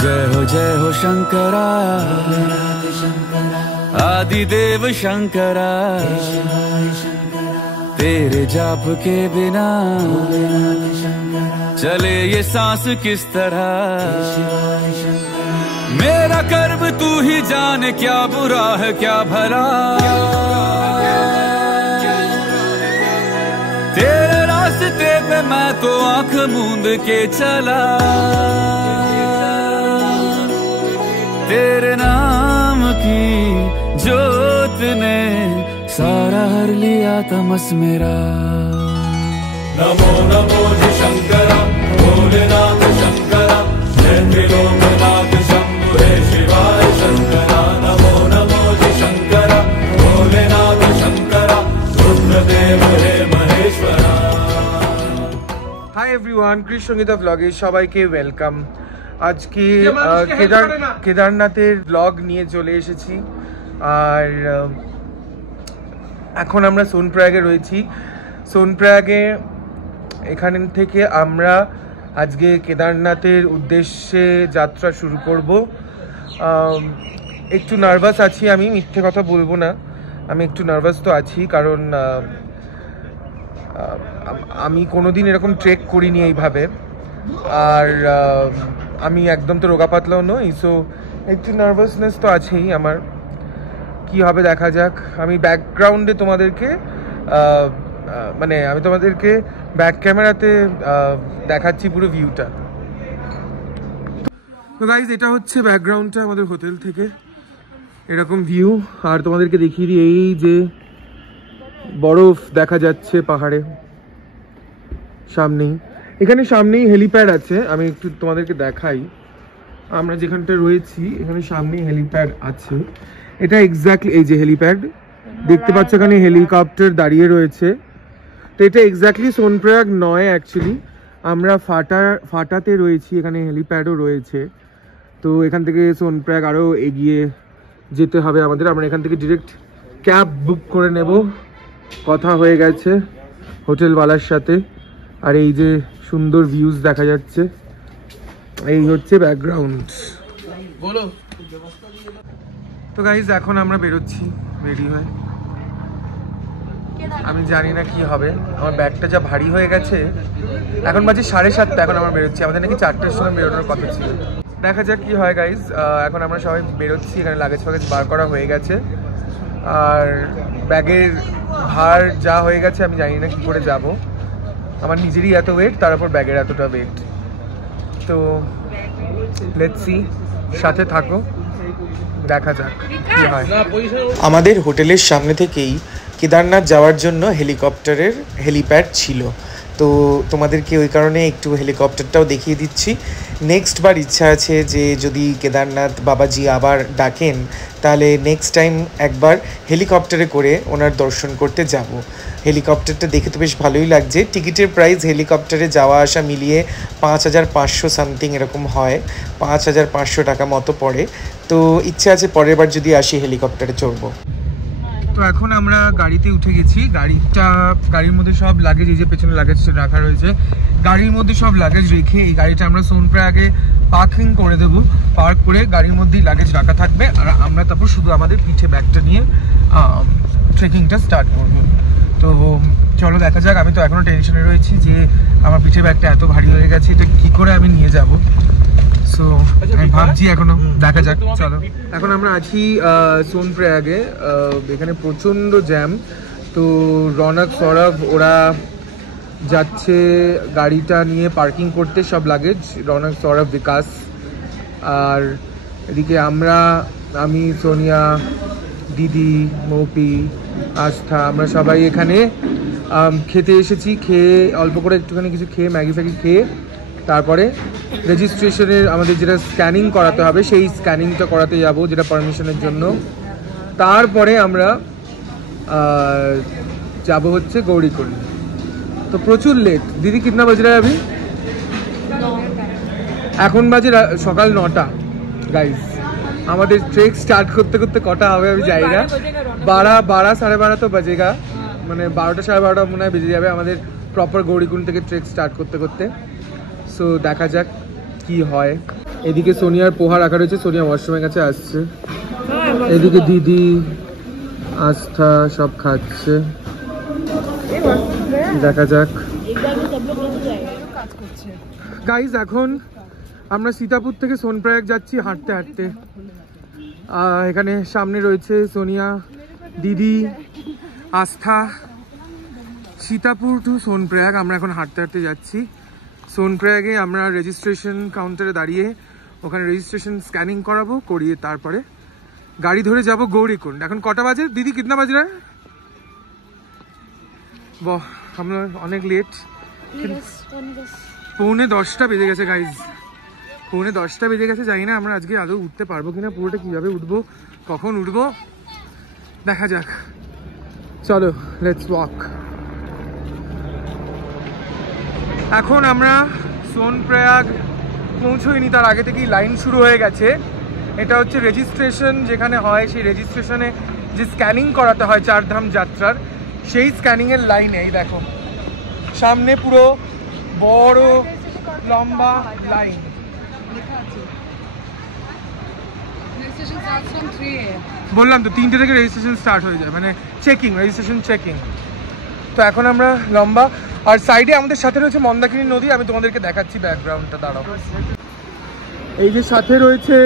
जय हो शंकरा आदिदेव शंकरा तेरे जाप के बिना चले ये सांस किस तरह मेरा कर्म तू ही जाने क्या बुरा है क्या भला तेरे रास्ते पे मैं तो आंख मूंद के चला तेरे नाम की जोत ने सारा हर लिया तमस मेरा। नमो नमो जी शंकरा भोलेनाथ शंकरा जय त्रिलोकनाथ शंभु हे शिवाय शंकरा। नमो नमो जी शंकरा भोलेनाथ शंकरा रुद्रदेव हे महेश्वरा। हाय एवरीवन, कृष्ण संगीता ব্লগে সবাইকে ওয়েলকাম। আজকে কেদারনাথের ব্লগ নিয়ে চলে এসেছি আর এখন আমরা সোনপ্রয়াগে রয়েছি। সোনপ্রয়াগে এখান থেকে আমরা আজকে কেদারনাথের উদ্দেশ্যে যাত্রা শুরু করব। একটু নার্ভাস আছি, আমি মিথ্যে কথা বলবো না, আমি একটু নার্ভাস তো আছি, কারণ আমি কোনোদিন এরকম ট্রেক করিনি এইভাবে, আর আমি একদম তো রোগা পাতলাও নই, সো একটু নার্ভাসনেস তো আছেই আমার। কি হবে দেখা যাক। আমি ব্যাকগ্রাউন্ডে তোমাদেরকে আমি তোমাদেরকে ব্যাক ক্যামেরাতে দেখাচ্ছি পুরো ভিউটা। তো গাইজ, এটা হচ্ছে ব্যাকগ্রাউন্ডটা আমাদের হোটেল থেকে, এরকম ভিউ। আর তোমাদেরকে দেখিয়ে দিই, এই যে বরফ দেখা যাচ্ছে পাহাড়ে সামনেই, এখানে সামনেই হেলিপ্যাড আছে। আমি একটু তোমাদেরকে দেখাই, আমরা যেখানটা রয়েছি এখানে সামনেই হেলিপ্যাড আছে। এটা এক্স্যাক্টলি এই যে হেলিপ্যাড দেখতে পাচ্ছ, এখানে হেলিকপ্টার দাঁড়িয়ে রয়েছে। তো এটা এক্স্যাক্টলি সোনপ্রয়াগ নয়, অ্যাকচুয়ালি আমরা ফাটাতে রয়েছি, এখানে হেলিপ্যাডও রয়েছে। তো এখান থেকে সোনপ্রয়াগ আরও এগিয়ে যেতে হবে আমাদের। আমরা এখান থেকে ডিরেক্ট ক্যাব বুক করে নেব, কথা হয়ে গেছে হোটেলওয়ালার সাথে। আর এই যে সুন্দর ভিউজ দেখা যাচ্ছে, এই হচ্ছে ব্যাকগ্রাউন্ড। বলো। তো গাইজ, এখন আমরা বেরোচ্ছি রেডি হয়ে। আমি জানি না কি হবে, আমার ব্যাগটা যা ভারী হয়ে গেছে। এখন বাজে 7:30, এখন আমরা বেরোচ্ছি। আমাদের নাকি 4টার সময় বেরোনোর কথা ছিল, দেখা যাক কি হয় গাইজ। এখন আমরা সবাই বেরোচ্ছি, এখানে লাগেজ ফাগেজ বার করা হয়ে গেছে। আর ব্যাগের ভার যা হয়ে গেছে আমি জানি না কি করে যাব। আমার নিজেরই এত ওয়েট, তার উপর ব্যাগের এতটা ওয়েট। তো লেটস সি, সাথে থাকো, দেখা যাক কি হয়। আমাদের হোটেলের সামনে থেকেই কেদারনাথ যাওয়ার জন্য হেলিকপ্টারের হেলিপ্যাড ছিল, তো তোমাদেরকে ওই কারণে একটু হেলিকপ্টারটাও দেখিয়ে দিচ্ছি। নেক্সট বার ইচ্ছা আছে যে যদি কেদারনাথ বাবাজি আবার ডাকেন, তাহলে নেক্সট টাইম একবার হেলিকপ্টারে করে ওনার দর্শন করতে যাব। হেলিকপ্টারটা দেখে তো বেশ ভালোই লাগছে। টিকিটের প্রাইস হেলিকপ্টারে যাওয়া আসা মিলিয়ে 5500 সামথিং এরকম হয়, 5500 টাকা মতো পড়ে। তো ইচ্ছা আছে পরের বার যদি আসি হেলিকপ্টারে চড়বো। তো এখন আমরা গাড়িতে উঠে গেছি। গাড়ির মধ্যে সব লাগেজ, এই যে পেছনে লাগেজ রাখা রয়েছে, গাড়ির মধ্যে সব লাগেজ রেখে এই গাড়িটা আমরা সোনপ্রয়াগে পার্কিং করে দেবো। পার্ক করে গাড়ির মধ্যেই লাগেজ রাখা থাকবে, আর আমরা তারপর শুধু আমাদের পিঠে ব্যাগটা নিয়ে ট্রেকিংটা স্টার্ট করবো। তো চলো দেখা যাক। আমি তো এখনও টেনশনে রয়েছি যে আমার পিঠে ব্যাগটা এত ভারী হয়ে গেছে, এটা কী করে আমি নিয়ে যাব। সো আমি ভাবছি এখনো, দেখা যাক। চলো, এখন আমরা আছি সোনপ্রয়াগে। এখানে প্রচণ্ড জ্যাম। তো রনক সৌরভ ওরা যাচ্ছে গাড়িটা নিয়ে পার্কিং করতে সব লাগেজ, রনক সৌরভ বিকাশ। আর এদিকে আমি সোনিয়া, দিদি, মৌপি, আস্থা, আমরা সবাই এখানে খেতে এসেছি। খেয়ে অল্প করে একটুখানি কিছু খেয়ে ম্যাগি ফ্যাগি খেয়ে তারপরে রেজিস্ট্রেশনের আমাদের যেটা স্ক্যানিং করাতে হবে সেই স্ক্যানিংটা করাতে যাব, যেটা পারমিশনের জন্য। তারপরে আমরা যাব হচ্ছে গৌরীকুণ্ড। তো প্রচুর লেট। দিদি কিতনা বাজ রা আভি? এখন বাজে সকাল 9টা গাইজ। আমাদের ট্রেক স্টার্ট করতে করতে কটা হবে আমি জানি না, 12 সাড়ে 12 তো বাজেগা, মানে 12টা সাড়ে 12টা মনে হয় বেজে যাবে আমাদের প্রপার গৌরীকুণ্ড থেকে ট্রেক স্টার্ট করতে করতে। সো দেখা যাক কি হয়। এদিকে সোনিয়ার পোহা রাখা রয়েছে, সোনিয়া ওয়াশরুমের কাছে আসছে। এদিকে দিদি আস্থা সব খাচ্ছে, দেখা যাক। গাইজ এখন আমরা সীতাপুর থেকে সোনপ্রয়াগ যাচ্ছি হাঁটতে হাঁটতে। এখানে সামনে রয়েছে সোনিয়া, দিদি, আস্থা। সীতাপুর টু সোনপ্রয়াগ আমরা এখন হাঁটতে হাঁটতে যাচ্ছি। সোনপ্রয়াগে আমরা রেজিস্ট্রেশন কাউন্টারে দাঁড়িয়ে ওখানে রেজিস্ট্রেশন স্ক্যানিং করাবো, করিয়ে তারপরে গাড়ি ধরে যাব গৌরীকুণ্ড। এখন কটা বাজে দিদি, কিতনা বাজ রা? বাহ, আমরা অনেক লেট। 9:45 বেজে গেছে গাইজ, 9:45 বেজে গেছে। জানি না আমরা আজকে আদৌ উঠতে পারবো কিনা, পুরোটা কিভাবে উঠবো, কখন উঠবো, দেখা যাক। চলো লেটস ওয়াক। এখন আমরা সোনপ্রয়াগ পৌঁছইনি, তার আগে থেকেই লাইন শুরু হয়ে গেছে। এটা হচ্ছে রেজিস্ট্রেশন যেখানে হয়, সেই রেজিস্ট্রেশনে যে স্ক্যানিং করাতে হয় চারধাম যাত্রার, সেই স্ক্যানিংয়ের লাইনে এই দেখো সামনে পুরো বড় লম্বা লাইন। বললাম তো 3টে থেকে রেজিস্ট্রেশন স্টার্ট হয়ে যায়, মানে চেকিং, রেজিস্ট্রেশন চেকিং। তো এখন আমরা লম্বা, আর সাইডে আমাদের সাথে রয়েছে মন্দাকিনী নদী। আমি তোমাদেরকে দেখাচ্ছি ব্যাকগ্রাউন্ডটা, দাঁড়াও। এই যে সাথে রয়েছে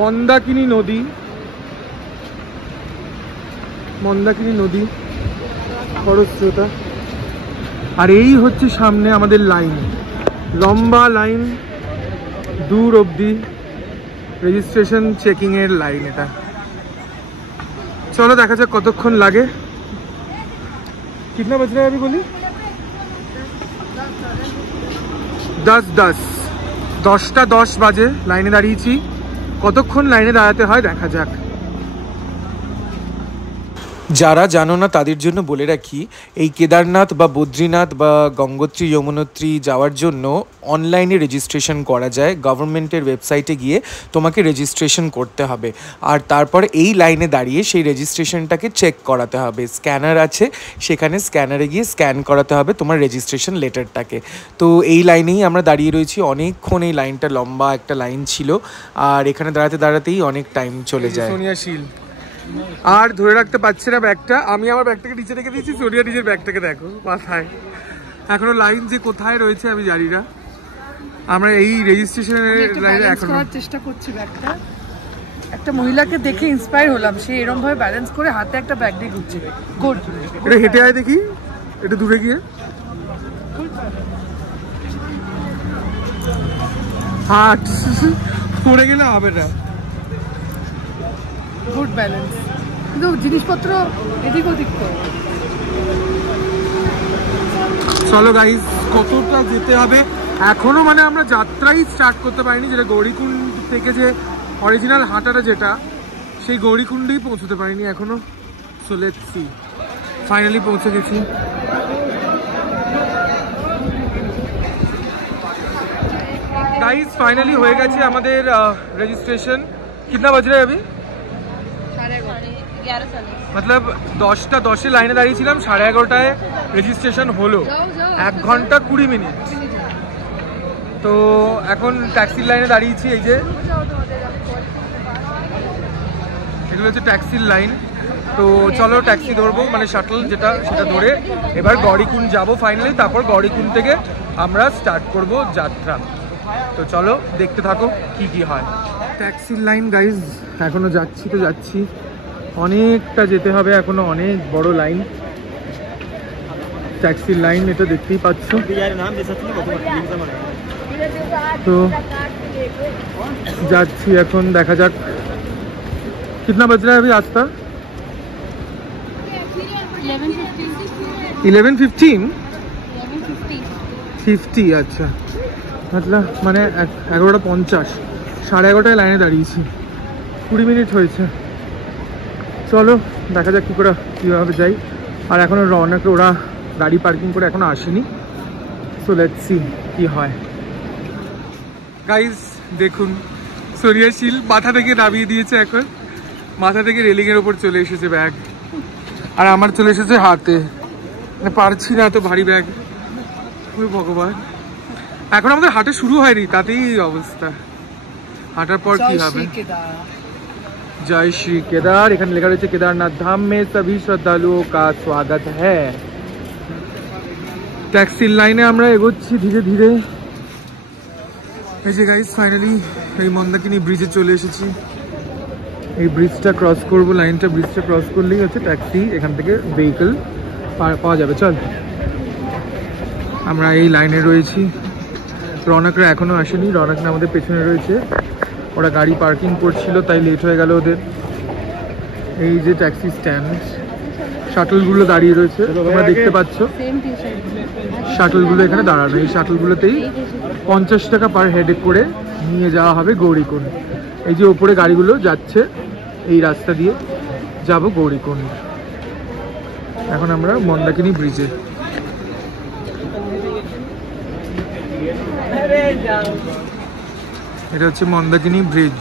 মন্দাকিনী নদী, মন্দাকিনী নদী খরস্রোতা। আর এই হচ্ছে সামনে আমাদের লাইন, লম্বা লাইন, দূর অবধি রেজিস্ট্রেশন চেকিং এর লাইন এটা। চলো দেখা যাক কতক্ষণ লাগে। कितना बज रहा है अभी बोली? 10:10 বাজে লাইনে দাঁড়িয়েছি। কতক্ষণ লাইনে দাঁড়াতে হয় দেখা যাক। যারা জানো না তাদের জন্য বলে রাখি, এই কেদারনাথ বা বদ্রীনাথ বা গঙ্গোত্রী যমুনোত্রী যাওয়ার জন্য অনলাইনে রেজিস্ট্রেশন করা যায়। গভর্নমেন্টের ওয়েবসাইটে গিয়ে তোমাকে রেজিস্ট্রেশন করতে হবে, আর তারপর এই লাইনে দাঁড়িয়ে সেই রেজিস্ট্রেশনটাকে চেক করাতে হবে। স্ক্যানার আছে, সেখানে স্ক্যানারে গিয়ে স্ক্যান করাতে হবে তোমার রেজিস্ট্রেশন লেটারটাকে। তো এই লাইনেই আমরা দাঁড়িয়ে রয়েছি অনেকক্ষণ। এই লাইনটা লম্বা একটা লাইন ছিল, আর এখানে দাঁড়াতে দাঁড়াতেই অনেক টাইম চলে যায়। সোনিয়াশীল আর ধরে রাখতে পারছে না ব্যাগটা। আমি আমার ব্যাগটাকে নিচে রেখে দিয়েছি, সোনিয়া নিজের ব্যাগটাকে দেখো মাথায়। এখনো লাইন যে কোথায় রয়েছে আমি জানি না। আমরা এই রেজিস্ট্রেশনের লাইনে এখনো চেষ্টা করছি ব্যাগটা। একটা মহিলাকে দেখে ইন্সপায়ার হলাম, সে এরকম ভাবে ব্যালেন্স করে হাতে একটা ব্যাগ দিয়ে ঘুরছে। গুড। এটা হেঁটে আয় দেখি, একটু দূরে গিয়ে। হাট পড়ে গেলে হবে না। গুড ব্যালেন্স, কিন্তু জিনিসপত্র এদিক ওদিক তো। চলো গাইস, কতটা যেতে হবে এখনো, মানে আমরা যাত্রাই স্টার্ট করতে পারিনি। যেটা গৌরীকুণ্ড থেকে যে অরিজিনাল হাঁটাটা, যেটা সেই গৌরীকুণ্ডেই পৌঁছতে পারিনি এখনো। So let's see. ফাইনালি পৌঁছে গেছি। গাইস ফাইনালি হয়ে গেছে আমাদের রেজিস্ট্রেশন। कितना बज रहा है अभी? 11:30। मतलब 10:10 লাইনে দাঁড়িয়েছিলাম, 11:30টায় রেজিস্ট্রেশন হলো। 1 ঘন্টা 20 মিনিট। তো এখন ট্যাক্সির লাইনে দাঁড়িয়েছি। এই যে এগুলো হচ্ছে ট্যাক্সির লাইন। তো চলো ট্যাক্সি ধরবো, মানে শাটল যেটা, সেটা ধরে এবার গৌরীকুণ্ড যাবো ফাইনালি। তারপর গৌরীকুণ্ড থেকে আমরা স্টার্ট করব যাত্রা। তো চলো দেখতে থাকো কি কি হয়। ট্যাক্সির লাইন গাইজ, এখনো যাচ্ছি তো যাচ্ছি, অনেকটা যেতে হবে এখনো, অনেক বড় লাইন ট্যাক্সির লাইন, এটা দেখতেই পাচ্ছ। তো যাচ্ছি এখন, দেখা যাক। कितना बज रहा है अभी आस्था? 11:15 50। আচ্ছা, মতলব মানে 11:50, 11:30টায় লাইনে দাঁড়িয়েছি, 20 মিনিট হয়েছে। চলো দেখা যাক কীভাবে যাই। আর এখনও অনেক ওরা গাড়ি পার্কিং করে এখনও আসেনি। সো লেটস সি কি হয়। গাইজ দেখুন, সোনিয়াশীল মাথা থেকে নামিয়ে দিয়েছে, এখন মাথা থেকে রেলিংয়ের ওপর চলে এসেছে ব্যাগ, আর আমার চলে এসেছে হাতে। মানে পারছি না, এত ভারী ব্যাগ। ওই ভগবান, এখন আমাদের হাটে শুরু হয়নি, তাতেই অবস্থা। হাঁটার পর কি জয় হবে? শ্রী কেদার। जय श्री केदार। এখানে লেখা রয়েছে केदारनाथ धाम में सभी श्रद्धालुओं का स्वागत है। ট্যাক্সির লাইনে আমরা এগোচ্ছি ধীরে ধীরে। এই যে গাইস ফাইনালি এই মন্দাকিনী ব্রিজে চলে এসেছি। এই ব্রিজটা ক্রস করব, লাইনটা ব্রিজটা ক্রস করলেই হচ্ছে ট্যাক্সি এখান থেকে ভেহিকল পাওয়া যাবে। চল আমরা এই লাইনে রয়েছি। রনকরা এখনো আসেনি, রনকরা আমাদের পেছনে রয়েছে। ওরা গাড়ি পার্কিং করছিল তাই লেট হয়ে গেল ওদের। এই যে ট্যাক্সি স্ট্যান্ড, শাটলগুলো দাঁড়িয়ে রয়েছে, তোমরা দেখতে পাচ্ছ শাটলগুলো এখানে দাঁড়ানো। এই শাটলগুলোতেই 50 টাকা পার হেডে করে নিয়ে যাওয়া হবে গৌরীকুণ্ড। এই যে ওপরে গাড়িগুলো যাচ্ছে, এই রাস্তা দিয়ে যাব গৌরীকুণ্ড। এখন আমরা মন্দাকিনী ব্রিজে। এটা হচ্ছে মন্দাকিনী ব্রিজ।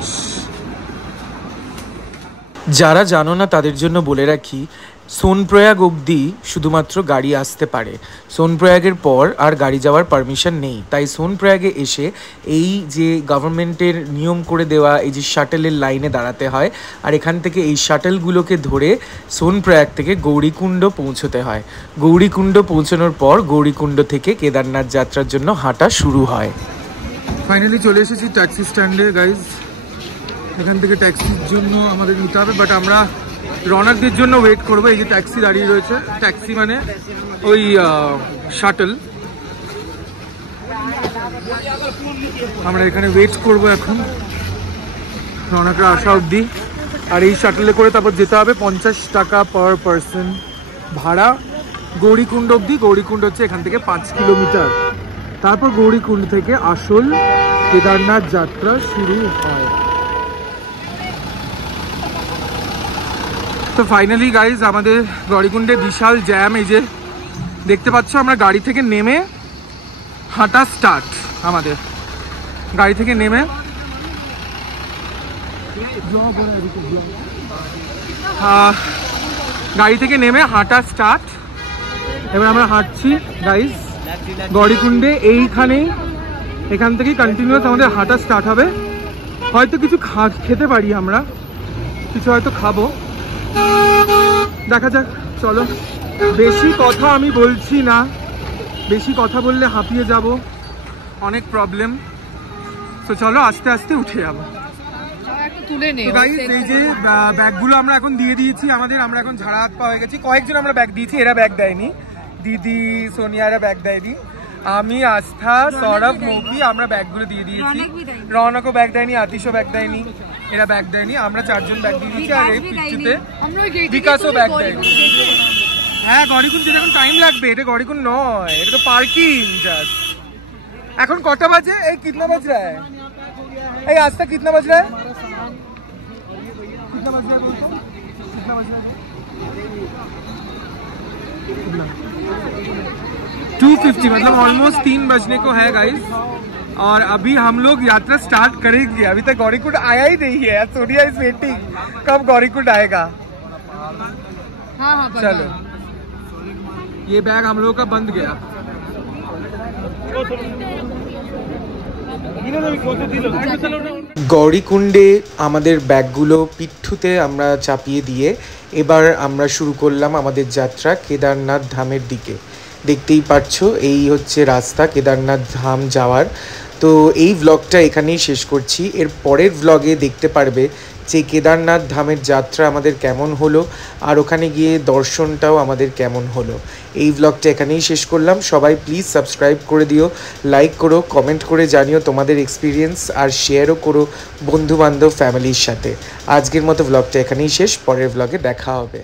যারা জানো না তাদের জন্য বলে রাখি, সোনপ্রয়াগ অবধি শুধুমাত্র গাড়ি আসতে পারে। সোনপ্রয়াগের পর আর গাড়ি যাওয়ার পারমিশন নেই। তাই সোনপ্রয়াগে এসে এই যে গভর্নমেন্টের নিয়ম করে দেওয়া এই যে শাটেলের লাইনে দাঁড়াতে হয়, আর এখান থেকে এই শাটেলগুলোকে ধরে সোনপ্রয়াগ থেকে গৌরীকুণ্ড পৌঁছতে হয়। গৌরীকুণ্ড পৌঁছানোর পর গৌরীকুণ্ড থেকে কেদারনাথ যাত্রার জন্য হাঁটা শুরু হয়। ফাইনালি চলে এসেছি ট্যাক্সি স্ট্যান্ডে গাইজ। এখান থেকে ট্যাক্সির জন্য আমাদের নিতে হবে, বাট আমরা রনকদের জন্য ওয়েট করবো। এই যে ট্যাক্সি দাঁড়িয়ে রয়েছে, ট্যাক্সি মানে ওই শাটল। আমরা এখানে ওয়েট করবো এখন রনকরা আসা অবধি। আর এই শাটলে করে তারপর যেতে হবে 50 টাকা পার পারসন ভাড়া গৌরীকুণ্ড অবধি। গৌরীকুণ্ড হচ্ছে এখান থেকে 5 কিলোমিটার। তারপর গৌরীকুণ্ড থেকে আসল কেদারনাথ যাত্রা শুরু হয়। তো ফাইনালি গাইজ আমাদের গৌরীকুণ্ডে বিশাল জ্যাম। এই যে দেখতে পাচ্ছ, আমরা গাড়ি থেকে নেমে হাঁটা স্টার্ট। আমাদের গাড়ি থেকে নেমে হাঁটা স্টার্ট। এবার আমরা হাঁটছি গাইজ গৌরীকুণ্ডে। এখান থেকেই কন্টিনিউয়াস আমাদের হাঁটা স্টার্ট হবে। হয়তো কিছু খেতে পারি, আমরা কিছু হয়তো খাবো, দেখা যাক। চলো, বেশি কথা আমি বলছি না, বেশি কথা বললে হাঁপিয়ে যাব, অনেক প্রবলেম। তো চলো আস্তে আস্তে উঠে যাবো। এই যে ব্যাগগুলো আমরা এখন দিয়ে দিয়েছি আমাদের। আমরা এখন ঝাড়া হাত পা হয়ে গেছি। কয়েকজন আমরা ব্যাগ দিয়েছি, এরা ব্যাগ দেয়নি। দিদি সোনিয়া এরা ব্যাগ দেয়নি। আমি, আস্থা, সৌরভ, মৌকি আমরা ব্যাগগুলো দিয়ে দিয়েছি। রনকও ব্যাগ দেয়নি, আতিশও ব্যাগ দেয়নি, এরা ব্যাগ দেয়নি। আমরা 4 জন ব্যাগ দিয়ে দিয়েছি। আর এই পিচ্ছিতে বিকাশও ব্যাগ দেয়নি। হ্যাঁ, গৌরীকুণ্ড যেতে এখন টাইম লাগবে। এটা গৌরীকুণ্ড নয়, এটা তো পার্কিং জাস্ট। এখন কটা বাজে? এই কিতনা বাজ রা হ্যায়? এই আস্থা কিতনা বাজ রা হ্যায়? कितना बज रहा है? कितना बज रहा है? 2:50, मतलब ऑलमोस्ट 3 बजने को है गाइस। और अभी हम लोग यात्रा स्टार्ट करेंगे। अभी तक गौरीकुंड आया ही नहीं है। सोनिया इज वेटिंग कब गौरीकुंड आएगा। हाँ, चलो, ये बैग हम लोग का बंद गया। গৌরীকুণ্ডে আমাদের ব্যাগগুলো পিঠুতে আমরা চাপিয়ে দিয়ে এবার আমরা শুরু করলাম আমাদের যাত্রা কেদারনাথ ধামের দিকে। দেখতেই পাচ্ছ এই হচ্ছে রাস্তা কেদারনাথ ধাম যাওয়ার। তো এই ব্লগটা এখানেই শেষ করছি। এর পরের ব্লগে দেখতে পারবে যে কেদারনাথ ধামের যাত্রা আমাদের কেমন হলো, আর ওখানে গিয়ে দর্শনটাও আমাদের কেমন হলো। এই ব্লগটা এখানেই শেষ করলাম। সবাই প্লিজ সাবস্ক্রাইব করে দিও, লাইক করো, কমেন্ট করে জানিও তোমাদের এক্সপিরিয়েন্স, আর শেয়ারও করো বন্ধুবান্ধব ফ্যামিলির সাথে। আজকের মতো ব্লগটা এখানেই শেষ, পরের ব্লগে দেখা হবে।